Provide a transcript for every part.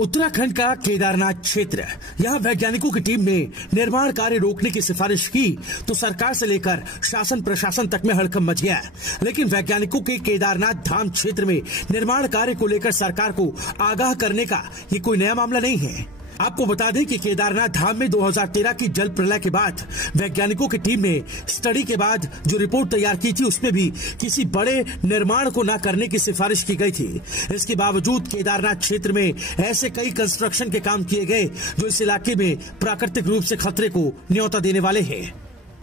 उत्तराखंड का केदारनाथ क्षेत्र, यहाँ वैज्ञानिकों की टीम ने निर्माण कार्य रोकने की सिफारिश की तो सरकार से लेकर शासन प्रशासन तक में हड़कंप मच गया। लेकिन वैज्ञानिकों के केदारनाथ धाम क्षेत्र में निर्माण कार्य को लेकर सरकार को आगाह करने का ये कोई नया मामला नहीं है। आपको बता दें कि केदारनाथ धाम में 2013 की जल प्रलय के बाद वैज्ञानिकों की टीम ने स्टडी के बाद जो रिपोर्ट तैयार की थी उसमें भी किसी बड़े निर्माण को न करने की सिफारिश की गई थी। इसके बावजूद केदारनाथ क्षेत्र में ऐसे कई कंस्ट्रक्शन के काम किए गए जो इस इलाके में प्राकृतिक रूप से खतरे को न्योता देने वाले हैं।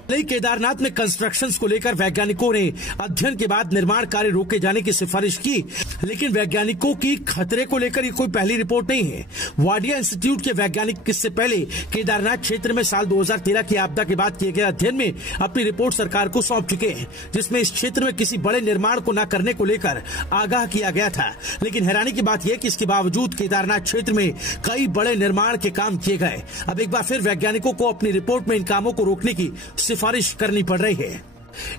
केदारनाथ में कंस्ट्रक्शंस को लेकर वैज्ञानिकों ने अध्ययन के बाद निर्माण कार्य रोके जाने की सिफारिश की, लेकिन वैज्ञानिकों की खतरे को लेकर ये कोई पहली रिपोर्ट नहीं है। वाडिया इंस्टीट्यूट के वैज्ञानिक इससे पहले केदारनाथ क्षेत्र में साल 2013 की आपदा के बाद किए गए अध्ययन में अपनी रिपोर्ट सरकार को सौंप चुके हैं, जिसमें इस क्षेत्र में किसी बड़े निर्माण को न करने को लेकर आगाह किया गया था। लेकिन हैरानी की बात यह कि इसके बावजूद केदारनाथ क्षेत्र में कई बड़े निर्माण के काम किए गए। अब एक बार फिर वैज्ञानिकों को अपनी रिपोर्ट में इन कामों को रोकने की सिफारिश करनी पड़ रही है।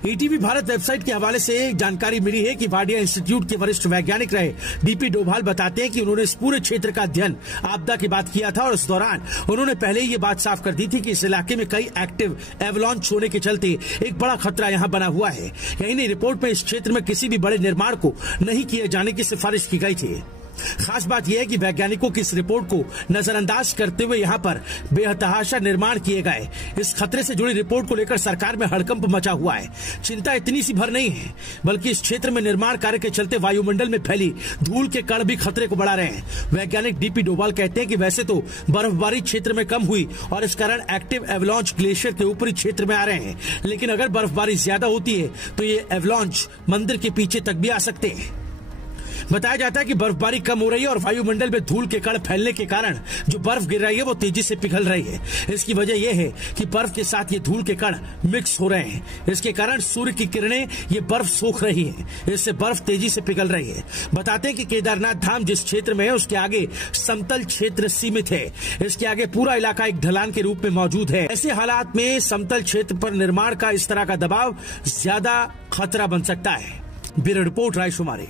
ईटीवी भारत वेबसाइट के हवाले से जानकारी मिली है कि वाडिया इंस्टीट्यूट के वरिष्ठ वैज्ञानिक रहे डीपी डोभाल बताते हैं कि उन्होंने इस पूरे क्षेत्र का अध्ययन आपदा के बाद किया था और इस दौरान उन्होंने पहले ही ये बात साफ कर दी थी कि इस इलाके में कई एक्टिव एवलांच होने के चलते एक बड़ा खतरा यहाँ बना हुआ है। यही नहीं, रिपोर्ट में इस क्षेत्र में किसी भी बड़े निर्माण को नहीं किए जाने की सिफारिश की गई थी। खास बात यह है कि वैज्ञानिकों की इस रिपोर्ट को नजरअंदाज करते हुए यहाँ पर बेतहाशा निर्माण किए गए। इस खतरे से जुड़ी रिपोर्ट को लेकर सरकार में हड़कंप मचा हुआ है। चिंता इतनी सी भर नहीं है, बल्कि इस क्षेत्र में निर्माण कार्य के चलते वायुमंडल में फैली धूल के कण भी खतरे को बढ़ा रहे हैं। वैज्ञानिक डीपी डोभाल कहते हैं कि वैसे तो बर्फबारी क्षेत्र में कम हुई और इस कारण एक्टिव एवलांच ग्लेशियर के ऊपरी क्षेत्र में आ रहे हैं, लेकिन अगर बर्फबारी ज्यादा होती है तो ये एवलांच मंदिर के पीछे तक भी आ सकते हैं। बताया जाता है कि बर्फबारी कम हो रही है और वायुमंडल में धूल के कण फैलने के कारण जो बर्फ गिर रही है वो तेजी से पिघल रही है। इसकी वजह यह है कि बर्फ के साथ ये धूल के कण मिक्स हो रहे हैं। इसके कारण सूर्य की किरणें ये बर्फ सोख रही हैं, इससे बर्फ तेजी से पिघल रही है। बताते हैं कि केदारनाथ धाम जिस क्षेत्र में है उसके आगे समतल क्षेत्र सीमित है। इसके आगे पूरा इलाका एक ढलान के रूप में मौजूद है। ऐसे हालात में समतल क्षेत्र पर निर्माण का इस तरह का दबाव ज्यादा खतरा बन सकता है। Bureau report, रायशुमारी।